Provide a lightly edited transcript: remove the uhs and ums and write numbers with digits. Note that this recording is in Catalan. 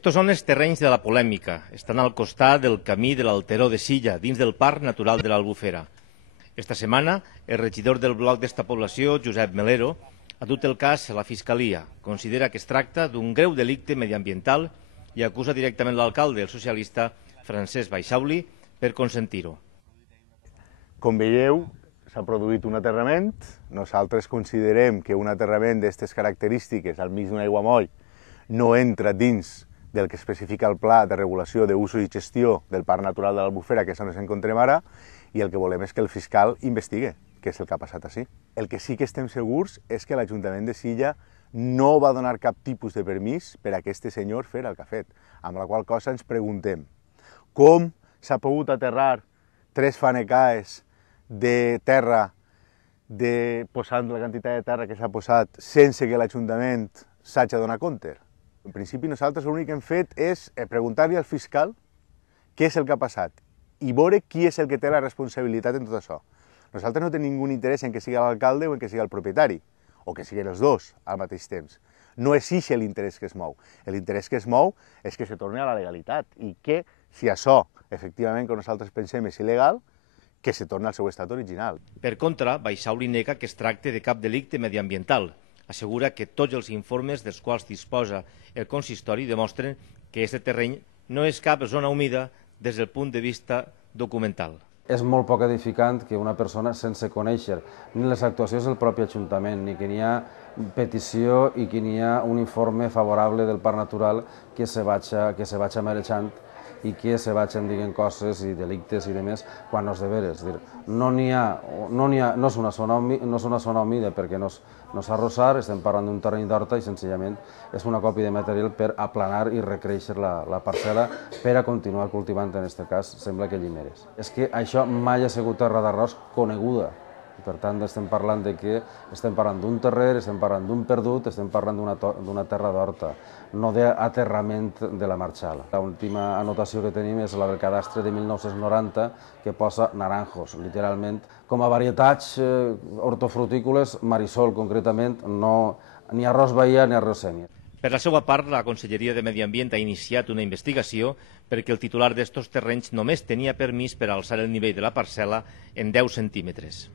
Estos són els terrenys de la polèmica. Estan al costat del camí de l'Alteró de Silla, dins del Parc Natural de l'Albufera. Esta setmana, el regidor del bloc d'esta població, Josep Melero, ha dut el cas a la Fiscalia. Considera que es tracta d'un greu delicte mediambiental i acusa directament l'alcalde, el socialista Francesc Baixauli, per consentir-ho. Com veieu, s'ha produït un aterrament. Nosaltres considerem que un aterrament d'aquestes característiques al mig d'un aiguamoll no entra dins del que especifica el Pla de Regulació d'Usos i Gestió del Parc Natural de l'Albufera, que és on ens encontrem ara, i el que volem és que el fiscal investigue què és el que ha passat així. El que sí que estem segurs és que l'Ajuntament de Silla no va donar cap tipus de permís per a aquest senyor fer el que ha fet, amb la qual cosa ens preguntem com s'ha pogut aterrar 3 fanecaes de terra posant la quantitat de terra que s'ha posat sense que l'Ajuntament s'hagi de donar compte. En principi nosaltres l'únic que hem fet és preguntar-li al fiscal què és el que ha passat i veure qui és el que té la responsabilitat en tot això. Nosaltres no tenim ningú interès en que sigui l'alcalde o en que sigui el propietari, o que siguin els dos al mateix temps. No és això l'interès que es mou. L'interès que es mou és que se torni a la legalitat i que, si això, efectivament, que nosaltres pensem és il·legal, que se torni al seu estat original. Per contra, Baixauli nega que es tracte de cap delicte mediambiental. Assegura que tots els informes dels quals disposa el consistori demostren que aquest terreny no és cap zona humida des del punt de vista documental. És molt poc edificant que una persona sense conèixer ni les actuacions del propi Ajuntament, ni que n'hi ha petició i que n'hi ha un informe favorable del Parc Natural que se vaig mereixant i que se vagin dient coses i delictes i demés quan no és de veres. No és una zona humida perquè no és arrossar, estem parlant d'un terreny d'horta i senzillament és una còpia de material per aplanar i recréixer la parcel·la per a continuar cultivant, en aquest cas, sembla que llimeres. És que això mai ha sigut terra d'arròs coneguda. Per tant, estem parlant d'un terrer, estem parlant d'un perdut, estem parlant d'una terra d'horta, no d'aterrament de la marxal. L'última anotació que tenim és la del cadastre de 1990, que posa naranjos, literalment. Com a varietats hortofrutícoles, Marisol, concretament, ni arròs bahia ni arròs sènia. Per la seva part, la Conselleria de Medi Ambient ha iniciat una investigació perquè el titular d'estos terrenys només tenia permís per alçar el nivell de la parcel·la en 10 centímetres.